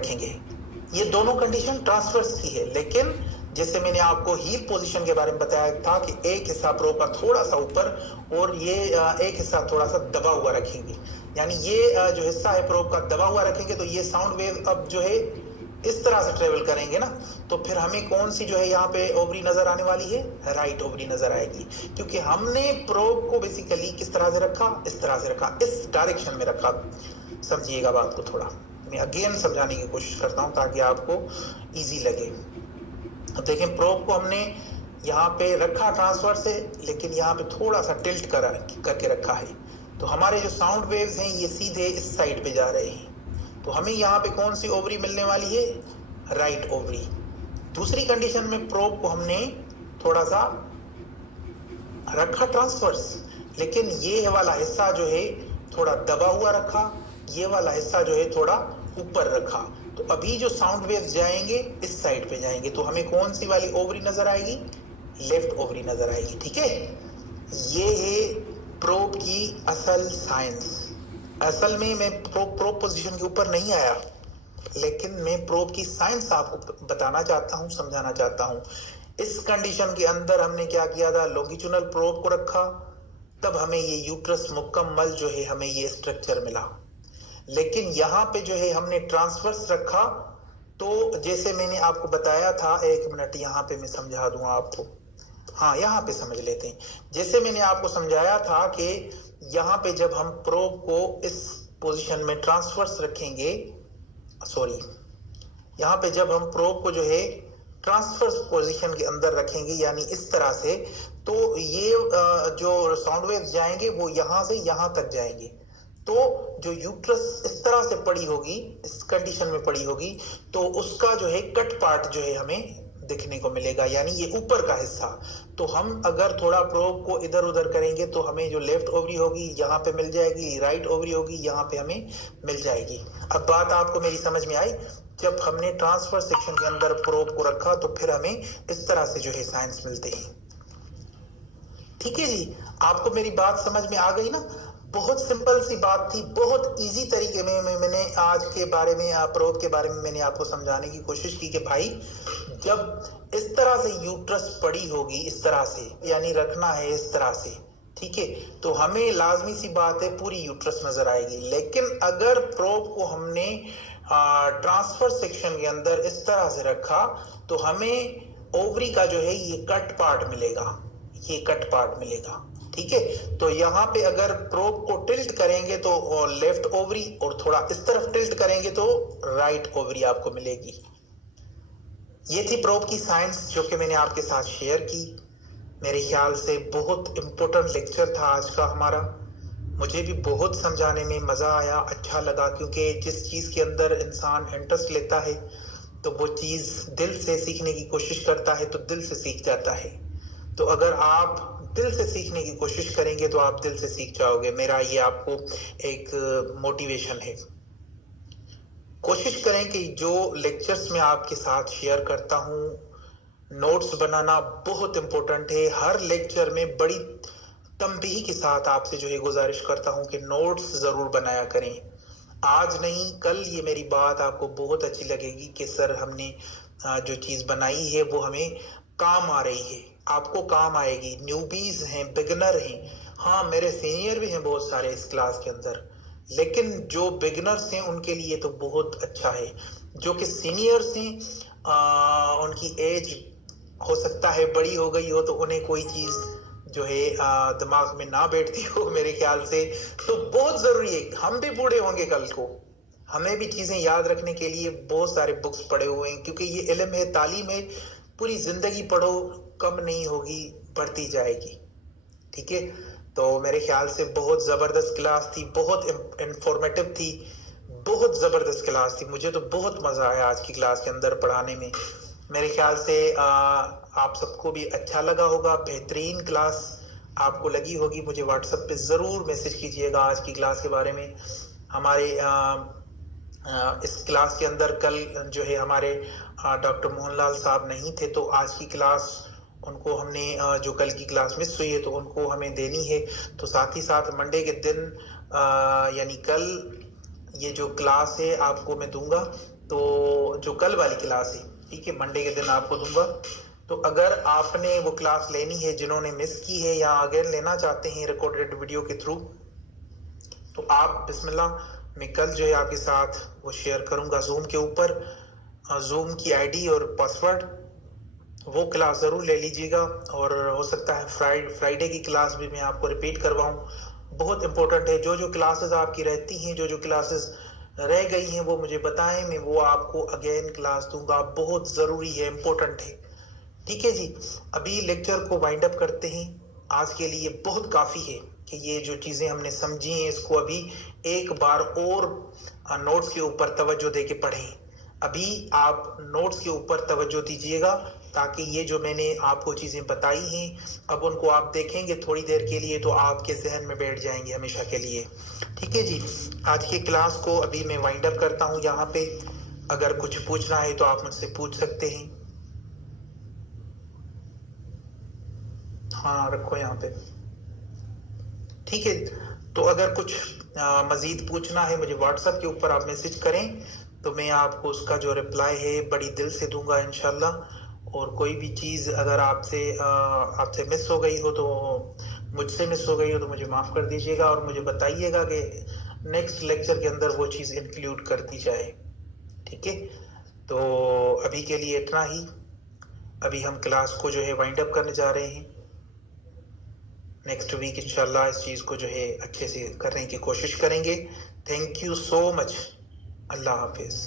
रखेंगे। ये दोनों कंडीशन ट्रांसवर्स की है, लेकिन जैसे मैंने आपको हील पोजीशन के बारे में बताया था कि एक हिस्सा प्रोब का थोड़ा सा ऊपर और ये एक हिस्सा थोड़ा सा दबा हुआ रखेंगे। यानी ये जो हिस्सा है प्रोब का दबा हुआ रखेंगे तो ये साउंड वेव अब जो है इस तरह से ट्रेवल करेंगे ना, तो फिर हमें कौन सी जो है यहाँ पे ओवरी नजर आने वाली है, राइट ओवरी नजर आएगी, क्योंकि हमने प्रोब को बेसिकली किस तरह से रखा, इस तरह से रखा, इस डायरेक्शन में रखा। समझिएगा बात को थोड़ा, मैं अगेन समझाने की कोशिश करता हूं ताकि आपको इजी लगे। अब देखें, प्रोब को हमने यहाँ पे रखा ट्रांसफर से, लेकिन यहाँ पे थोड़ा सा टिल्ट करके रखा है, तो हमारे जो साउंड वेव्स हैं ये सीधे इस साइड पे जा रहे हैं। तो हमें यहाँ पे कौन सी ओवरी मिलने वाली है, राइट ओवरी। दूसरी कंडीशन में प्रोब को हमने थोड़ा सा रखा ट्रांसवर्स, लेकिन ये वाला हिस्सा जो है थोड़ा दबा हुआ रखा, ये वाला हिस्सा जो है थोड़ा ऊपर रखा। तो अभी जो साउंड वेव्स जाएंगे इस साइड पे जाएंगे, तो हमें कौन सी वाली ओवरी नजर आएगी, लेफ्ट ओवरी नजर आएगी। ठीक है, ये है प्रोब की असल साइंस। असल में मैं प्रोब पोजीशन के ऊपर नहीं आया, लेकिन मैं प्रोब की साइंस आपको बताना चाहता हूं, समझाना चाहता हूं। इस कंडीशन के अंदर हमने क्या किया था, लॉन्गिट्यूडनल प्रोब को रखा, तब हमें ये यूट्रस मुकम्मल जो है हमें ये स्ट्रक्चर मिला। लेकिन यहाँ पे जो है हमने ट्रांसवर्स रखा, तो जैसे मैंने आपको बताया था, एक मिनट यहाँ पे मैं समझा दूंगा आपको। हाँ, यहाँ पे समझ लेते हैं। जैसे मैंने आपको समझाया था कि यहाँ पे जब हम प्रोब को इस पोजीशन में ट्रांसवर्स रखेंगे, सॉरी, यहाँ पे जब हम प्रोब को जो है ट्रांसफर पोजीशन के अंदर रखेंगे, यानी इस तरह से, तो ये जो साउंड वेव्स जाएंगे वो यहाँ से यहाँ तक जाएंगे। तो जो यूट्रस इस तरह से पड़ी होगी, इस कंडीशन में पड़ी होगी, तो उसका जो है कट पार्ट जो है हमें दिखने को मिलेगा, यानी ये ऊपर का हिस्सा। तो हम अगर थोड़ा प्रोब को इधर उधर करेंगे तो हमें जो लेफ्ट ओवरी होगी यहाँ पे मिल जाएगी, राइट ओवरी होगी यहाँ पे हमें मिल जाएगी। अब बात आपको मेरी समझ में आई। जब हमने ट्रांसफर सेक्शन के अंदर प्रोब को रखा तो फिर हमें इस तरह से जो है साइंस मिलते हैं। ठीक है जी, आपको मेरी बात समझ में आ गई ना? बहुत सिंपल सी बात थी, बहुत इजी तरीके में मैंने आज के बारे में, प्रोब के बारे में मैंने आपको समझाने की कोशिश की कि भाई जब इस तरह से यूट्रस पड़ी होगी, इस तरह से, यानी रखना है इस तरह से, ठीक है, तो हमें लाजमी सी बात है पूरी यूट्रस नजर आएगी। लेकिन अगर प्रोब को हमने ट्रांसफर सेक्शन के अंदर इस तरह से रखा तो हमें ओवरी का जो है ये कट पार्ट मिलेगा, ये कट पार्ट मिलेगा। ठीक है, तो यहाँ पे अगर प्रोब को टिल्ट करेंगे तो लेफ्ट ओवरी, और थोड़ा इस तरफ टिल्ट करेंगे तो राइट ओवरी आपको मिलेगी। ये थी प्रोब की साइंस जो कि मैंने आपके साथ शेयर की। मेरे ख्याल से बहुत इंपॉर्टेंट लेक्चर था आज का हमारा। मुझे भी बहुत समझाने में मज़ा आया, अच्छा लगा, क्योंकि जिस चीज़ के अंदर इंसान इंटरेस्ट लेता है तो वो चीज़ दिल से सीखने की कोशिश करता है तो दिल से सीख जाता है। तो अगर आप दिल से सीखने की कोशिश करेंगे तो आप दिल से सीख जाओगे। मेरा ये आपको एक मोटिवेशन है। कोशिश करें कि जो लेक्चर्स मैं आपके साथ शेयर करता हूँ, नोट्स बनाना बहुत इंपॉर्टेंट है। हर लेक्चर में बड़ी तंबीह के साथ आपसे जो है गुजारिश करता हूँ कि नोट्स ज़रूर बनाया करें। आज नहीं, कल ये मेरी बात आपको बहुत अच्छी लगेगी कि सर हमने जो चीज़ बनाई है वो हमें काम आ रही है, आपको काम आएगी। न्यूबीज हैं, बिगनर हैं, हाँ मेरे सीनियर भी हैं बहुत सारे इस क्लास के अंदर, लेकिन जो बिगनर्स हैं उनके लिए तो बहुत अच्छा है। जो कि सीनियर्स हैं, उनकी एज हो सकता है बड़ी हो गई हो तो उन्हें कोई चीज़ जो है दिमाग में ना बैठती हो मेरे ख्याल से, तो बहुत ज़रूरी है। हम भी बूढ़े होंगे कल को, हमें भी चीज़ें याद रखने के लिए बहुत सारे बुक्स पढ़े हुए हैं, क्योंकि ये इल्म है, तालीम है, पूरी ज़िंदगी पढ़ो, कम नहीं होगी, बढ़ती जाएगी। ठीक है, तो मेरे ख्याल से बहुत ज़बरदस्त क्लास थी, बहुत इंफॉर्मेटिव थी, बहुत ज़बरदस्त क्लास थी। मुझे तो बहुत मज़ा आया आज की क्लास के अंदर पढ़ाने में। मेरे ख्याल से आप सबको भी अच्छा लगा होगा, बेहतरीन क्लास आपको लगी होगी। मुझे व्हाट्सएप पे ज़रूर मैसेज कीजिएगा आज की क्लास के बारे में। हमारे इस क्लास के अंदर कल जो है हमारे डॉक्टर मोहनलाल साहब नहीं थे, तो आज की क्लास उनको हमने जो कल की क्लास मिस हुई है तो उनको हमें देनी है। तो साथ ही साथ मंडे के दिन यानी कल ये जो क्लास है आपको मैं दूंगा, तो जो कल वाली क्लास है, ठीक है, मंडे के दिन आपको दूंगा। तो अगर आपने वो क्लास लेनी है, जिन्होंने मिस की है या अगर लेना चाहते हैं रिकॉर्डेड वीडियो के थ्रू, तो आप बिस्मिल्लाह, मैं कल जो है आपके साथ वो शेयर करूंगा जूम के ऊपर, जूम की आईडी और पासवर्ड, वो क्लास ज़रूर ले लीजिएगा। और हो सकता है फ्राइडे की क्लास भी मैं आपको रिपीट करवाऊँ, बहुत इंपॉर्टेंट है। जो जो क्लासेस आपकी रहती हैं, जो जो क्लासेस रह गई हैं, वो मुझे बताएं, मैं वो आपको अगेन क्लास दूंगा, बहुत ज़रूरी है, इम्पोर्टेंट है। ठीक है जी, अभी लेक्चर को वाइंड अप करते हैं। आज के लिए बहुत काफ़ी है कि ये जो चीज़ें हमने समझी हैं, इसको अभी एक बार और नोट्स के ऊपर तवज्जो दे के पढ़ें। अभी आप नोट्स के ऊपर तवज्जो दीजिएगा, ताकि ये जो मैंने आपको चीज़ें बताई हैं, अब उनको आप देखेंगे थोड़ी देर के लिए तो आपके जहन में बैठ जाएंगे हमेशा के लिए। ठीक है जी, आज की क्लास को अभी मैं वाइंड अप करता हूँ यहाँ पे। अगर कुछ पूछना है तो आप मुझसे पूछ सकते हैं। हाँ, रखो यहाँ पे। ठीक है, तो अगर कुछ मज़ीद पूछना है, मुझे व्हाट्सएप के ऊपर आप मैसेज करें, तो मैं आपको उसका जो रिप्लाई है बड़ी दिल से दूंगा इंशाल्लाह। और कोई भी चीज़ अगर आपसे मिस हो गई हो, तो मुझसे मिस हो गई हो तो मुझे माफ़ कर दीजिएगा, और मुझे बताइएगा कि नेक्स्ट लेक्चर के अंदर वो चीज़ इंक्लूड कर दी जाए। ठीक है, तो अभी के लिए इतना ही। अभी हम क्लास को जो है वाइंड अप करने जा रहे हैं। नेक्स्ट वीक इंशाल्लाह इस चीज़ को जो है अच्छे से करने की कोशिश करेंगे। Thank you so much. अल्लाह हाफिज़।